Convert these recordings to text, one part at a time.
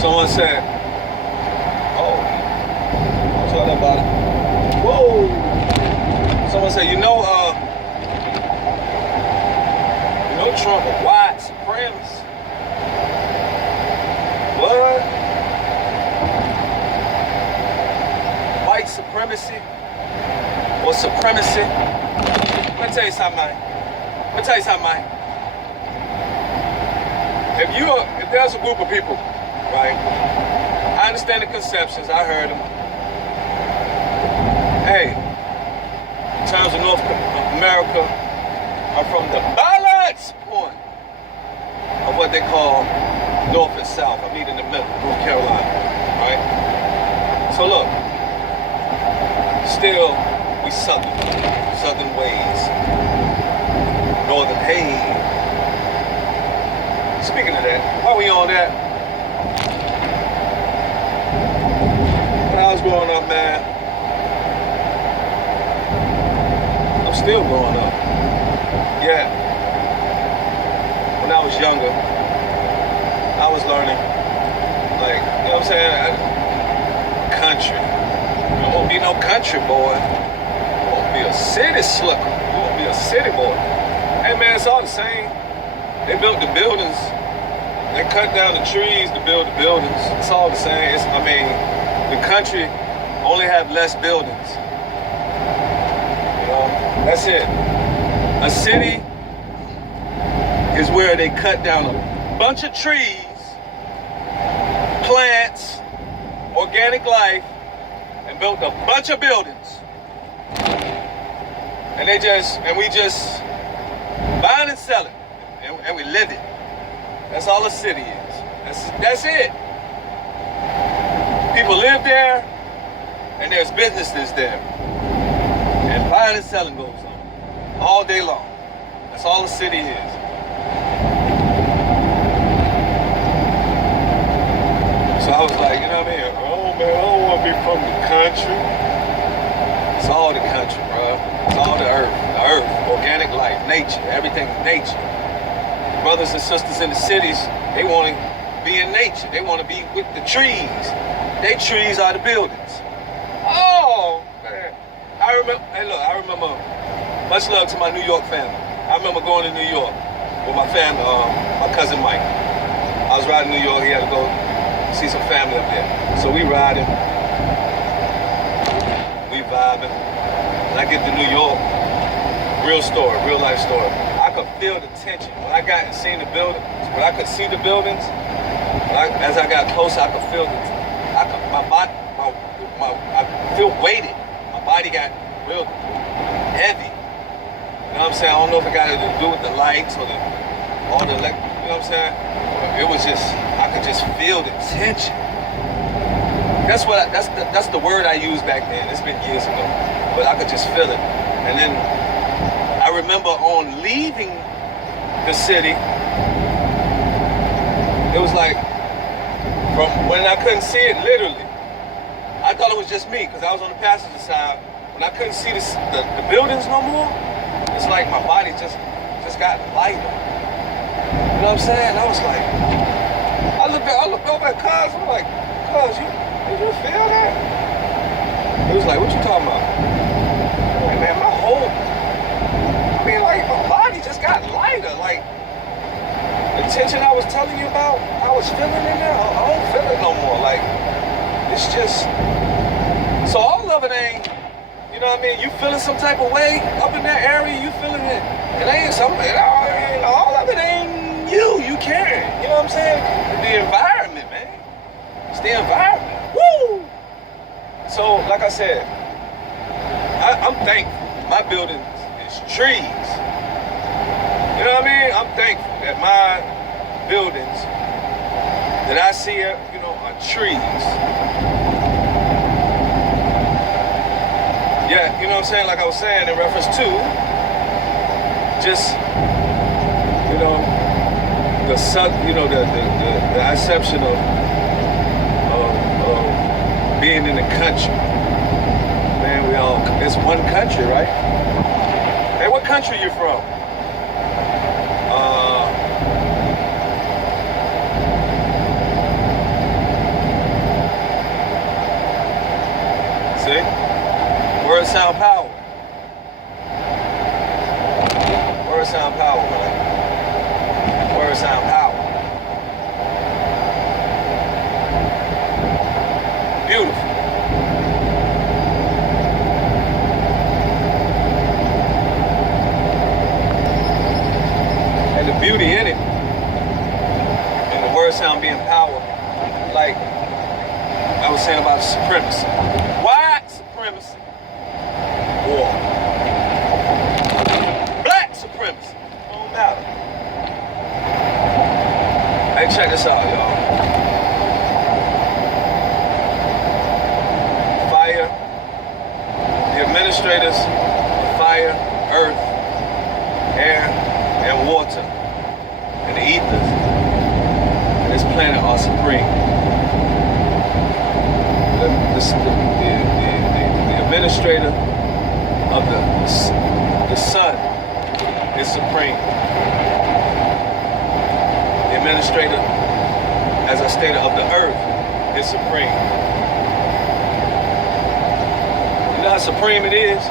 Someone said, oh, what's all that about it? Whoa. Someone said, you know Trump a white supremacist. What? White supremacy or supremacy? Let me tell you something, man. If there's a group of people, right? I understand the conceptions. I heard them. Hey, in terms of North America, I'm from the balance point of what they call North and South. I mean in the middle, North Carolina, right? So look, still we Southern ways, Northern hay. Speaking of that, while we on that, when I was growing up, man, I'm still growing up. Yeah. When I was younger, I was learning, like, you know what I'm saying? Country. You won't be no country boy. You won't be a city slicker. You won't be a city boy. Hey man, it's all the same. They built the buildings. They cut down the trees to build the buildings. It's all the same. The country only have less buildings. You know, that's it. A city is where they cut down a bunch of trees, plants, organic life, and built a bunch of buildings. And we just buy it and sell it, and we live it. That's all a city is. That's it. People live there, and there's businesses there. And buying and selling goes on all day long. That's all a city is. So I was like, you know what I mean? Oh man, I don't want to be from the country. It's all the country, bro. It's all the earth, organic life, nature, everything nature. Brothers and sisters in the cities, they want to be in nature. They want to be with the trees. They trees are the buildings. Oh man, I remember. Much love to my New York family. I remember going to New York with my family, my cousin Mike. I was riding New York. He had to go see some family up there. So we riding, we vibing. When I get to New York, real life story. I could feel the tension. When I got and seen the buildings, when I could see the buildings, as I got closer, I could feel I feel weighted. My body got real heavy. You know what I'm saying? I don't know if it got to do with the lights or you know what I'm saying? It was just, I could just feel the tension. That's the word I used back then. It's been years ago, but I could just feel it. And then I remember on leaving the city, it was like, from when I couldn't see it literally, I thought it was just me because I was on the passenger side. When I couldn't see the buildings no more, it's like my body just got lighter. You know what I'm saying? I was like, I looked over at Cuz, I'm like, Cuz, did you feel that? He was like, what you talking about? I'm like, man, my body just got lighter. Like, the tension I was telling you about, I was feeling it now. I don't feel it no more. Like, it's just, so all of it ain't, you know what I mean? You feeling some type of way up in that area, you feeling it. It ain't something, all of it ain't you. You caring. You know what I'm saying? The environment, man. It's the environment. Woo! So, like I said, I'm thankful. My building is trees. You know what I mean? I'm thankful that my buildings that I see, are trees. Yeah, you know what I'm saying? Like I was saying in reference to just, the acception of being in the country. Man, it's one country, right? Hey, what country you from? Word sound power. Word sound power, man. Word sound power. Beautiful. And the beauty in it, and the word sound being power, like I was saying about supremacy. White supremacy. War. Black supremacy. Don't matter. Hey, check this out, y'all. Fire. The administrators, fire, earth, air, and water, and the ethers, and this planet are supreme. The administrator of the sun is supreme. The administrator, as I stated, of the earth is supreme. You know how supreme it is?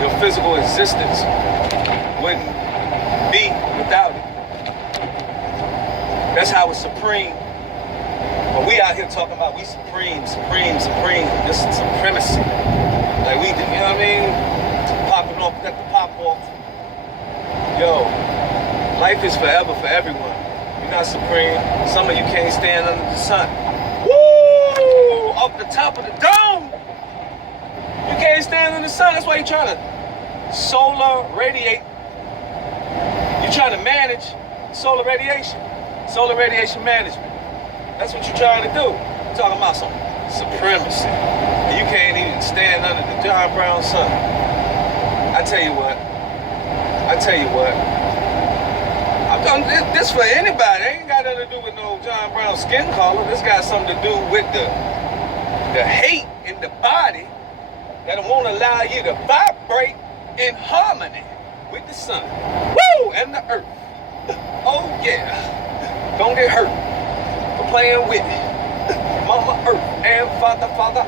Your physical existence wouldn't be without it. That's how it's supreme. But we out here talking about we supreme. This is supremacy. Like we, you know what I mean? Popping off, got the pop off. Yo, life is forever for everyone. You're not supreme. Some of you can't stand under the sun. Woo! Off the top of the dome. You can't stand under the sun. That's why you're trying to solar radiate. You're trying to manage solar radiation. Solar radiation management. That's what you're trying to do. You're talking about some supremacy. And you can't even stand under the John Brown sun. I tell you what. I'm done this for anybody. It ain't got nothing to do with no John Brown skin color. This got something to do with the hate in the body that won't allow you to vibrate in harmony with the sun. Woo! And the earth. Oh yeah. Don't get hurt for playing with it. Mama Earth and Father.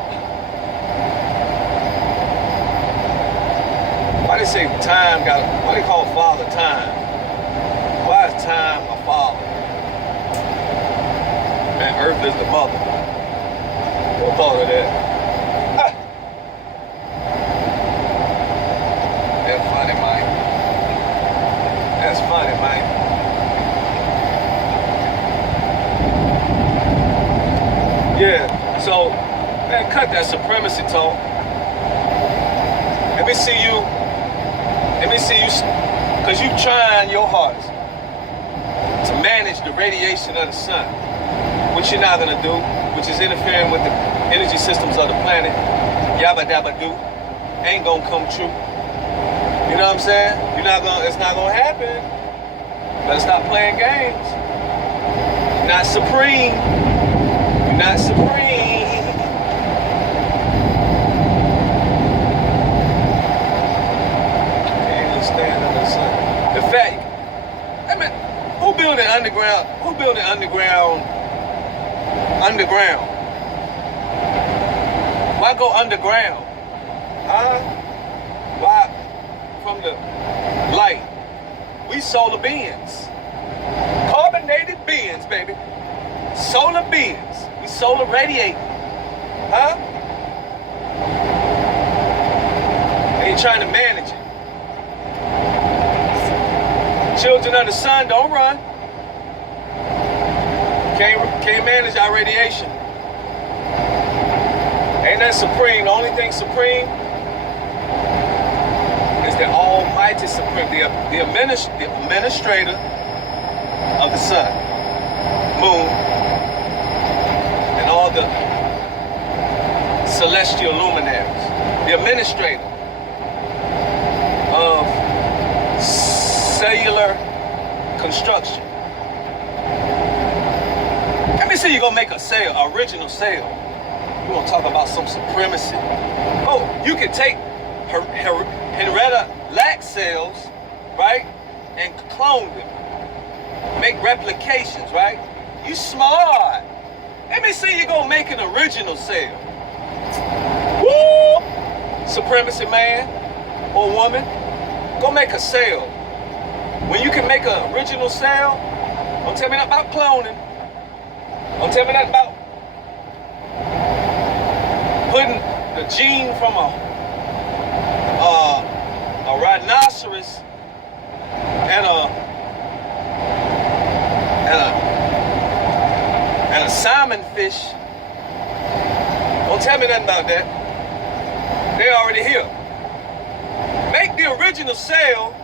Why they say time why they call Father time? Why is time a father? And Earth is the mother. Who thought of that? That's funny, Mike. That's funny, Mike. Yeah, so, man, cut that supremacy talk. Let me see you, because you trying your hardest to manage the radiation of the sun, which you're not going to do, which is interfering with the energy systems of the planet, yabba dabba do, ain't going to come true. You know what I'm saying? It's not going to happen. Better stop playing games. You're not supreme. Not supreme. Can't even stand under the sun. The fact, I mean, who building underground? Why go underground? Huh? Why? From the light. We solar beings. Carbonated beings, baby. Solar beings. Solar radiate. Huh? And you're trying to manage it. Children of the sun, don't run. Can't manage our radiation. Ain't that supreme? The only thing supreme is the Almighty Supreme, the administrator of the sun, moon, all the celestial luminaries, the administrator of cellular construction. Let me see you gonna make a sale, original sale. You gonna talk about some supremacy. Oh, you can take Henrietta Lacks cells, right, and clone them, make replications, right? You smart. Let me see you gonna make an original sale. supremacy man or woman, go make a sale. When you can make an original sale, don't tell me nothing about cloning. Don't tell me nothing about putting the gene from a rhinoceros and a salmon fish. Don't tell me nothing about that. They're already here. Make the original sale.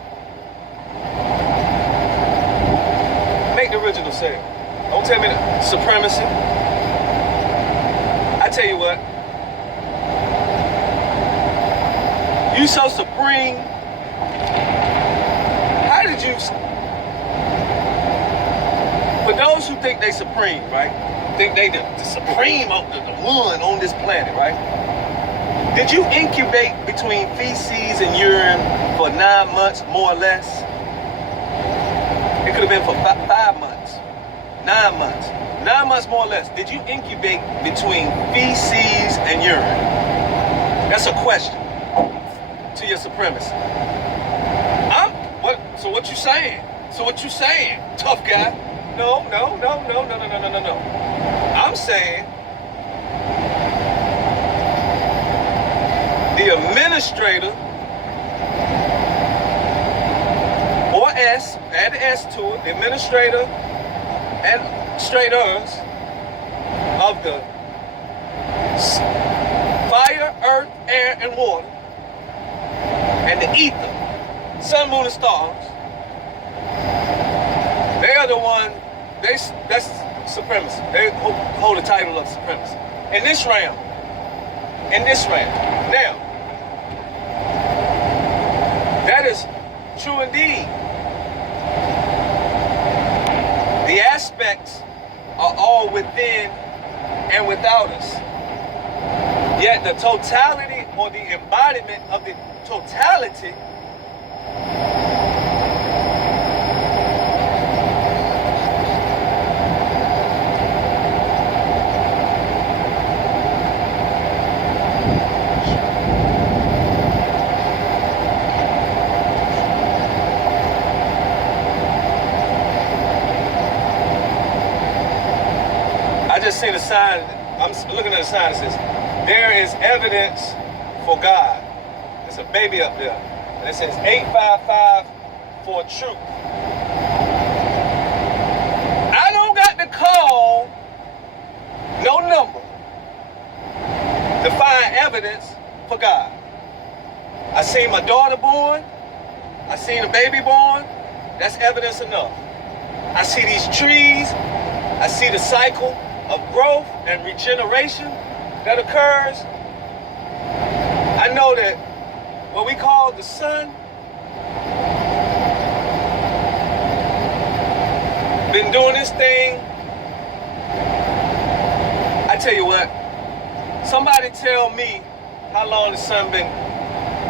Make the original sale. Don't tell me the supremacy. I tell you what. You so supreme. How did you? For those who think they supreme, right? Think they the supreme of the one on this planet, right? Did you incubate between feces and urine for 9 months, more or less? It could have been for 5 months, 9 months, 9 months more or less. Did you incubate between feces and urine? That's a question to your supremacy. So what you saying? Tough guy. No. I'm saying the administrator, or S, add the S to it, the administrator and administrators of the fire, earth, air, and water, and the ether, sun, moon, and stars, they are the one, that's supremacy. They hold the title of supremacy. In this realm. Now, that is true indeed. The aspects are all within and without us. Yet the totality or the embodiment of the totality seen a sign, I'm looking at a sign that says, there is evidence for God. There's a baby up there. And it says 855 for truth. I don't got to call no number to find evidence for God. I seen my daughter born. I seen a baby born. That's evidence enough. I see these trees. I see the cycle of growth and regeneration that occurs. I know that what we call the sun been doing this thing. I tell you what, somebody tell me how long the sun been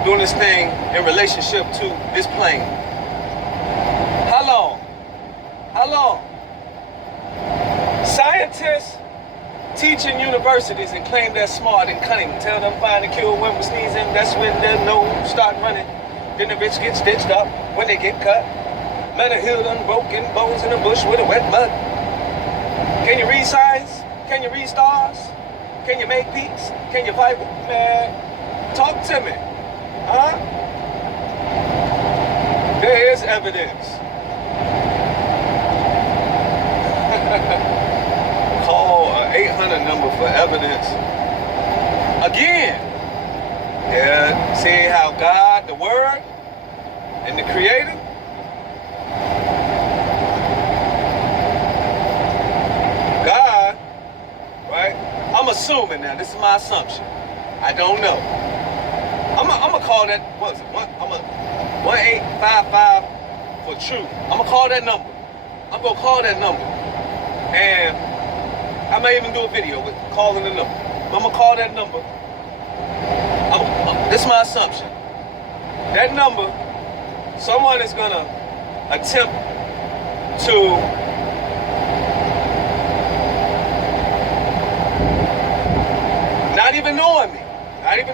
doing this thing in relationship to this plane. How long? Scientists teach in universities and claim they're smart and cunning. Tell them find a cure when we're sneezing. That's when their nose start running. Then the bitch gets stitched up when they get cut. Men are healed on broken bones in the bush with a wet mud. Can you read signs? Can you read stars? Can you make peaks? Can you fight? Man, talk to me. Huh? There is evidence. Call an 800 number for evidence. Again, yeah, see how God, the Word, and the Creator, God, right? I'm assuming now, this is my assumption. I don't know. I'm gonna call that, what is it? 1855 for truth. I'm gonna call that number. I'm gonna call that number. And I may even do a video with calling the number. I'm gonna call that number. This is my assumption. That number, someone is gonna attempt to not even knowing me,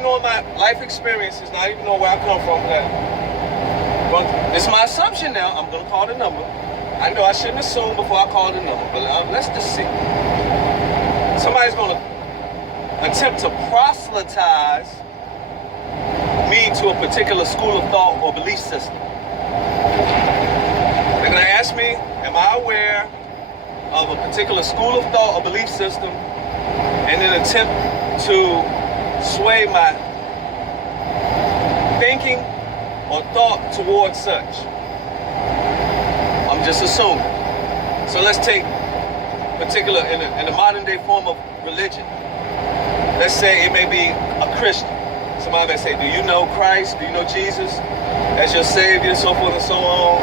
even knowing my life experiences, not even knowing where I come from, it's my assumption now. I'm going to call the number. I know I shouldn't assume before I call the number, but let's just see. Somebody's going to attempt to proselytize me to a particular school of thought or belief system. They're going to ask me, am I aware of a particular school of thought or belief system, and then attempt to sway my thinking or thought towards such. I'm just assuming. So let's take particular, in the modern day form of religion. Let's say it may be a Christian. Somebody may say, do you know Christ? Do you know Jesus as your Savior? So forth and so on.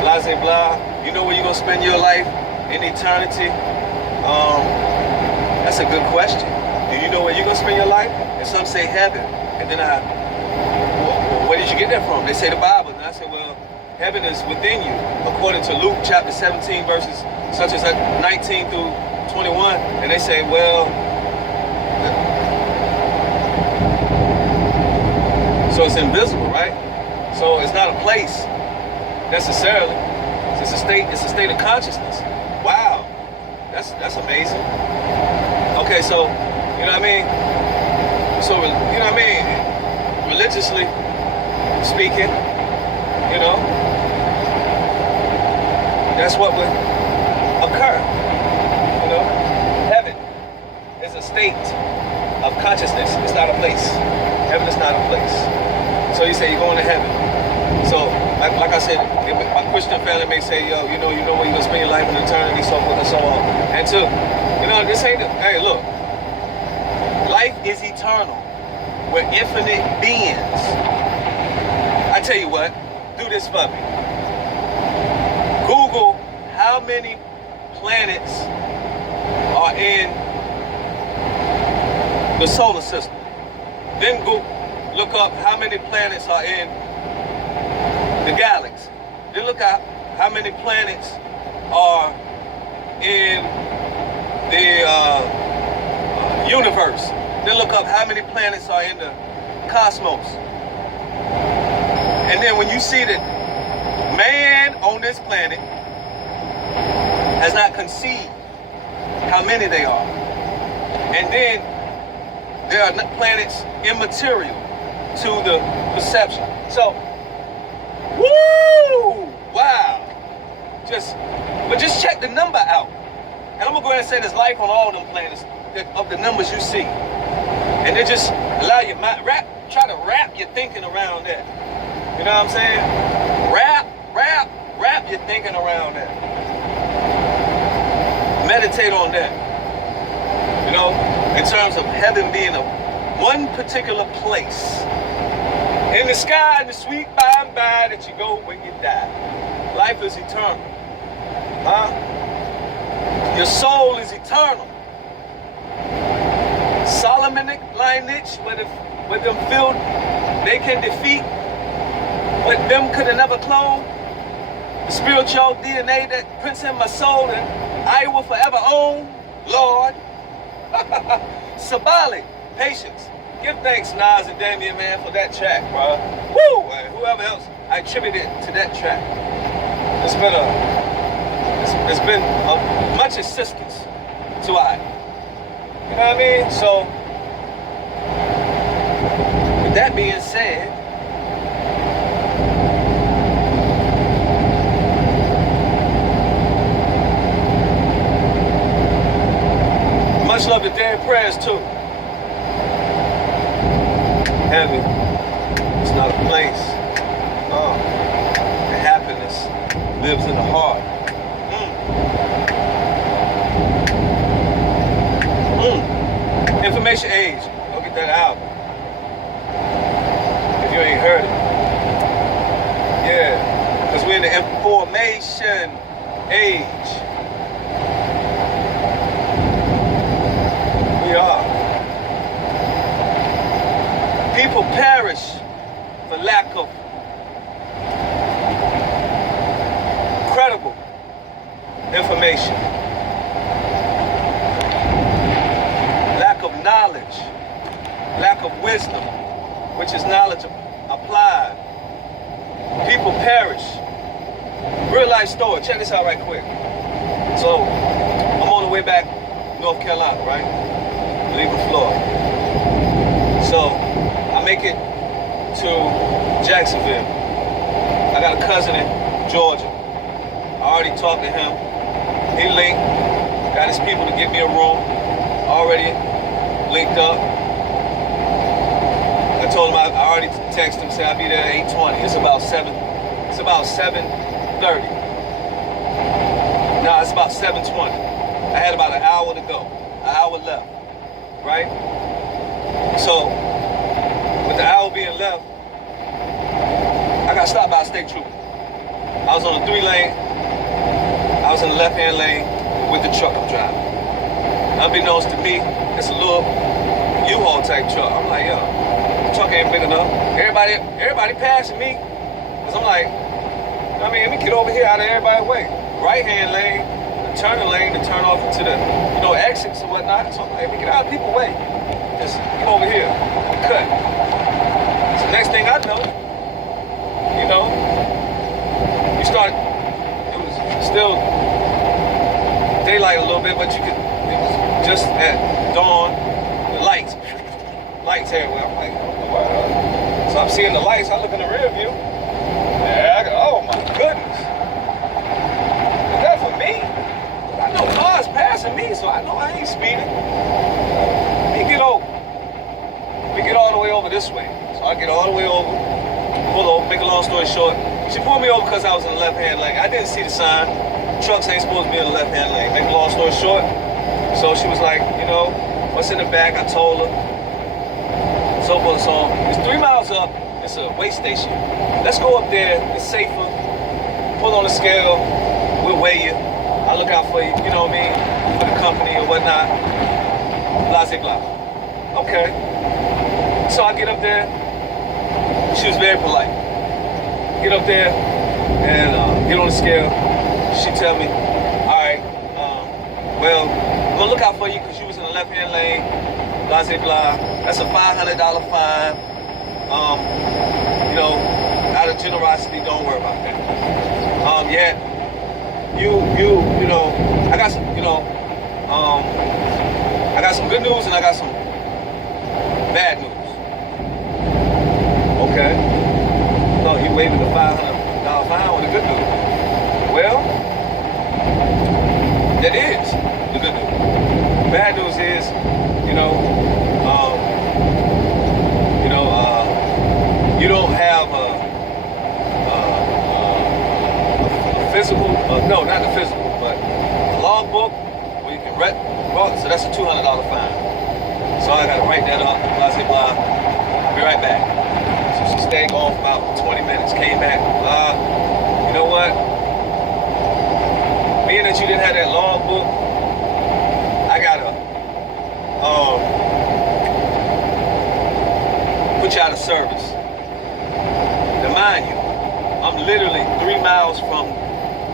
Blah, blah, blah. You know where you're going to spend your life in eternity? That's a good question. Do you know where you're going to spend your life? And some say heaven. And then where did you get that from? They say the Bible. And I say, well, heaven is within you. According to Luke chapter 17, verses such as 19 through 21. And they say, well, so it's invisible, right? So it's not a place necessarily. It's a state of consciousness. Wow. That's amazing. Okay, so, you know what I mean? So, you know what I mean? Religiously speaking, you know, that's what would occur. You know, heaven is a state of consciousness. It's not a place. Heaven is not a place. So you say you're going to heaven. So, like I said, my Christian family may say, yo, you know where you're going to spend your life in eternity, so forth and so on. And two, you know, this ain't, hey, look, life is eternal. We're infinite beings. I tell you what, do this for me. Google how many planets are in the solar system. Then go look up how many planets are in the galaxy. Then look at how many planets are in the universe. Then look up how many planets are in the cosmos. And then when you see that man on this planet has not conceived how many they are. And then there are planets immaterial to the perception. So, woo! Wow! But just check the number out. And I'm gonna go ahead and say there's life on all them planets of the numbers you see. And then just allow your mind, try to wrap your thinking around that. You know what I'm saying? Wrap your thinking around that. Meditate on that. You know, in terms of heaven being one particular place in the sky, in the sweet by and by that you go when you die. Life is eternal. Huh? Your soul is eternal. Solomonic lineage, with them filled, they can defeat, but them could have never cloned. The spiritual DNA that prints in my soul and I will forever own, Lord. Symbolic, patience. Give thanks, Nas and Damien, man, for that track, bro. Woo! And whoever else I attributed to that track. It's been much assistance to I. You know what I mean? So, with that being said, much love to Dan prayers too. Heaven, it's not a place. The happiness lives in the heart. Information age. Go get that album. If you ain't heard it. Yeah. Because we're in the information age. We are. People perish for lack of credible information. Lack of knowledge, lack of wisdom. which is knowledge applied. People perish. Real life story. Check this out right quick. So, I'm on the way back North Carolina, right? Leaving Florida. So, I make it to Jacksonville. I got a cousin in Georgia. I already talked to him. He linked. Got his people to give me a room. Already linked up. I told him I already texted him, said I'll be there at 8:20. It's about 7:30. No, it's about 7:20. I had about an hour to go. An hour left. Right? So, with the hour being left, I got stopped by a state trooper. I was on a 3-lane. I was in the left-hand lane with the truck I'm driving. Unbeknownst to me, it's a little U-Haul type truck. I'm like, yo, the truck ain't big enough. Everybody passing me. Cause I'm like, let me get over here out of everybody's way. Right-hand lane, the turning lane to turn off into the, exits and whatnot. So I'm like, let me get out of people's way. Just get over here, cut. So next thing I know, you start, it was still daylight a little bit, but it was just at dawn, the lights everywhere. I'm like, what? So I'm seeing the lights, I look in the rear view, and I go, oh my goodness. Is that for me? I know cars passing me, so I know I ain't speeding. Let me get over. We get all the way over this way. So I get all the way over, pull over, make a long story short. She pulled me over because I was in the left-hand lane. I didn't see the sign. Trucks ain't supposed to be in the left-hand lane. Make a long story short. So she was like, what's in the back? I told her. So forth and so on. It's 3 miles up. It's a weigh station. Let's go up there. It's safer. Pull on the scale. We'll weigh you. I'll look out for you, you know what I mean? For the company or whatnot. Blah, blah, blah. Okay. So I get up there. She was very polite. Get up there and get on the scale. She tell me, all right, well, I'm gonna look out for you because you was in the left-hand lane, blah, blah, blah. That's a $500 fine. Out of generosity, don't worry about that. Yeah, I got some, I got some good news and I got some bad news. Okay. No, you waiving the $500 fine with the good news. Well, that is the good news. Bad news is, you don't have a physical, no, not the physical, but a logbook where you can so that's a $200 fine. So I gotta write that up, blah, blah, blah. I'll be right back. So she stayed gone for about 20 minutes, came back, you know what? Being that you didn't have that logbook, I gotta put you out of service. Now mind you, I'm literally 3 miles from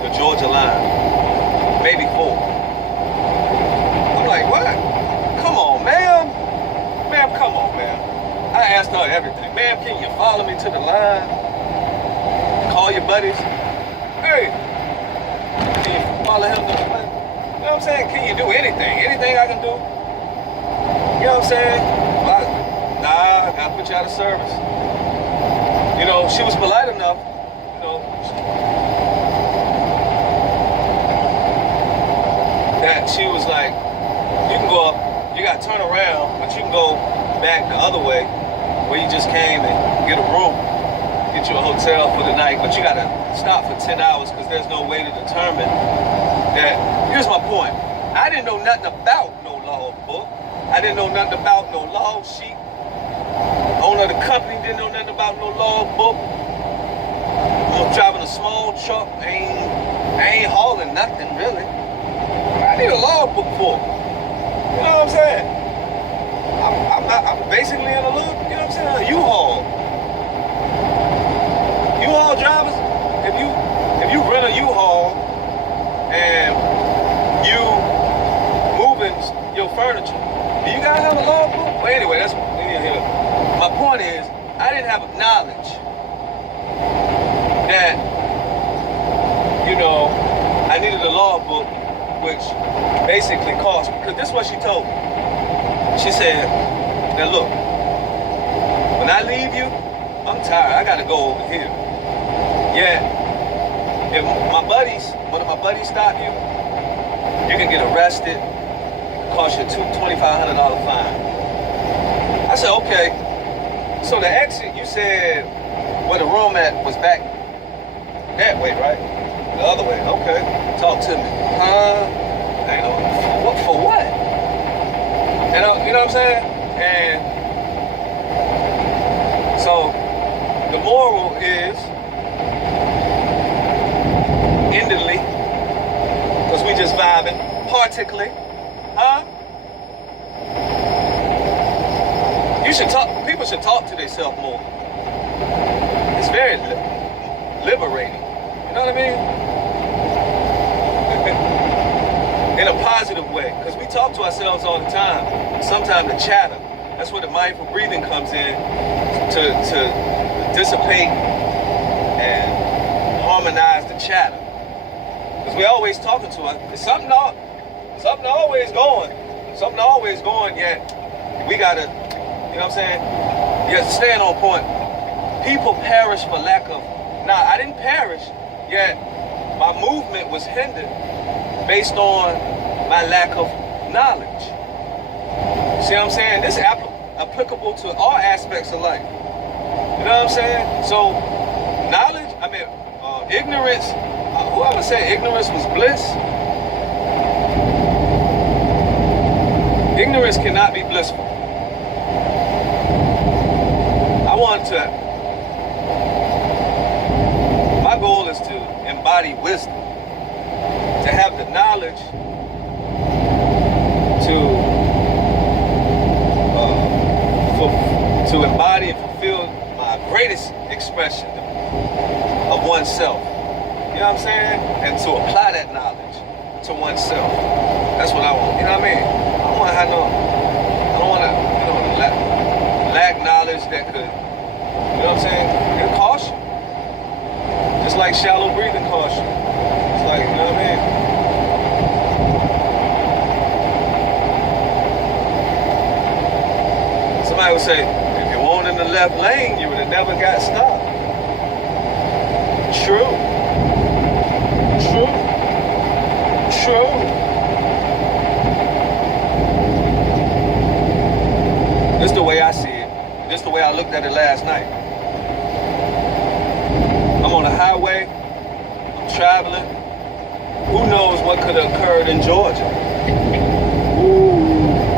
the Georgia line, maybe 4. I'm like, what? Come on, ma'am. Ma'am, come on, ma'am. I asked her everything. Ma'am, can you follow me to the line? Call your buddies. Hey, can you follow him to the line? You know what I'm saying? Can you do anything? Anything I can do? You know what I'm saying? Nah, I gotta put you out of service. She was polite enough, that she was like, you can go up, you gotta turn around, but you can go back the other way where you just came and get a room, get you a hotel for the night, but you gotta stop for 10 hours because there's no way to determine that. Here's my point. I didn't know nothing about no logbook. I didn't know nothing about no log sheet. Owner of the company didn't know nothing about no logbook. I'm driving a small truck. I ain't hauling nothing really. I need a logbook for it. You know what I'm saying? I'm basically in a little, you know what I'm saying, a U-Haul. U-Haul drivers, if you rent a U-Haul and you moving your furniture, do you gotta have a logbook? Well, anyway, that's what we need here. My point is, I didn't have knowledge that, I needed a law book, which basically cost me. Because this is what she told me. She said, now look, when I leave you, I'm tired. I got to go over here. Yeah, if one of my buddies stop you, you can get arrested. It cost you a $2,500 fine. I said, okay. So the exit, you said where the room at was back that way, right? The other way. Okay. Talk to me. I know. What for what? You know what I'm saying? And so the moral is endedly, because we just vibing, particularly, people should talk to themselves more. It's very liberating. You know what I mean? In a positive way, because we talk to ourselves all the time. Sometimes the chatter. That's where the mindful breathing comes in to dissipate and harmonize the chatter. Because we're always talking to us. Something always going. Something always going, yet we gotta, you know what I'm saying? You have to stand on point. People perish for lack of, I didn't perish, yet my movement was hindered based on my lack of knowledge. See what I'm saying? This is applicable to all aspects of life. You know what I'm saying? So, knowledge, ignorance, whoever said ignorance was bliss, ignorance cannot be blissful. My goal is to embody wisdom, to have the knowledge to embody and fulfill my greatest expression of oneself. You know what I'm saying? And to apply that knowledge to oneself. That's what I want. You know what I mean? I don't want to lack knowledge that could, you know what I'm saying? It costs you. Just like shallow breathing costs you. It's like, you know what I mean? Somebody would say, if you weren't in the left lane, you would have never got stopped. True. This is the way I see it. This is the way I looked at it last night. I'm on the highway. I'm traveling. Who knows what could have occurred in Georgia?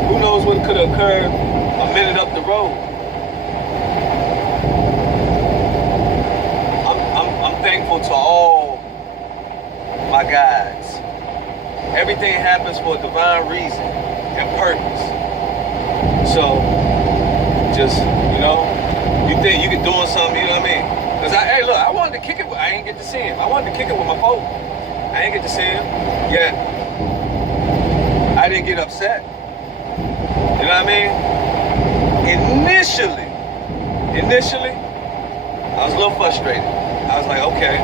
Who knows what could have occurred a minute up the road? I'm thankful to all my guides. Everything happens for a divine reason and purpose. So, just, you think you could doing something, you know what I mean? Because I wanted to kick it, I ain't get to see him. I wanted to kick it with my folks. I ain't get to see him. Yet, I didn't get upset. You know what I mean? Initially, I was a little frustrated. I was like, okay,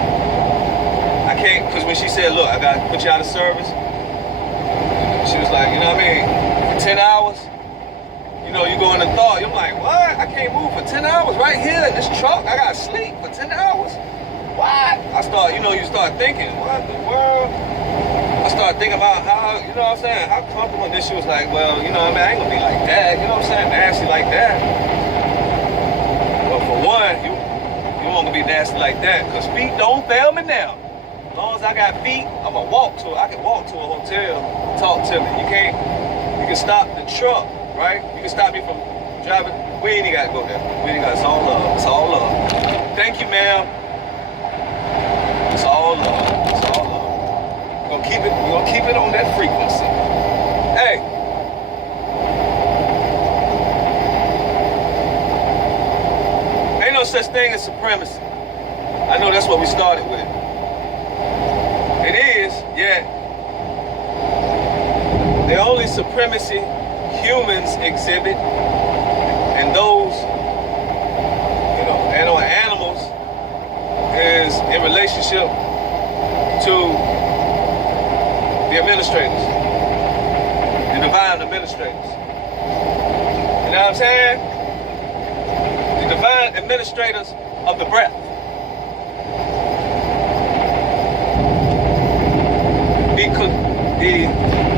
I can't, because when she said, look, I got to put you out of service, she was like, you know what I mean? For 10 hours, you go in the thought. I'm like, what? I can't move for 10 hours right here in this truck. I got to sleep for 10 hours. What? I start, you start thinking, what in the world? I started thinking about how, you know what I'm saying, how comfortable. This she was like, well, you know what I mean? I ain't going to be like that. You know what I'm saying? Nasty like that. Well, for one, you want to be nasty like that, because feet don't fail me now. As long as I got feet, I can walk to a hotel, talk to me. You can stop the truck, right? You can stop me from driving. We ain't got to go there. It's all love. It's all love. Thank you, ma'am. It's all love. It's all love. We're gonna keep it on that frequency. Hey. Ain't no such thing as supremacy. I know that's what we started with. It is, yet the only supremacy humans exhibit, and those relationship to the administrators, the divine administrators. You know what I'm saying? The divine administrators of the breath. The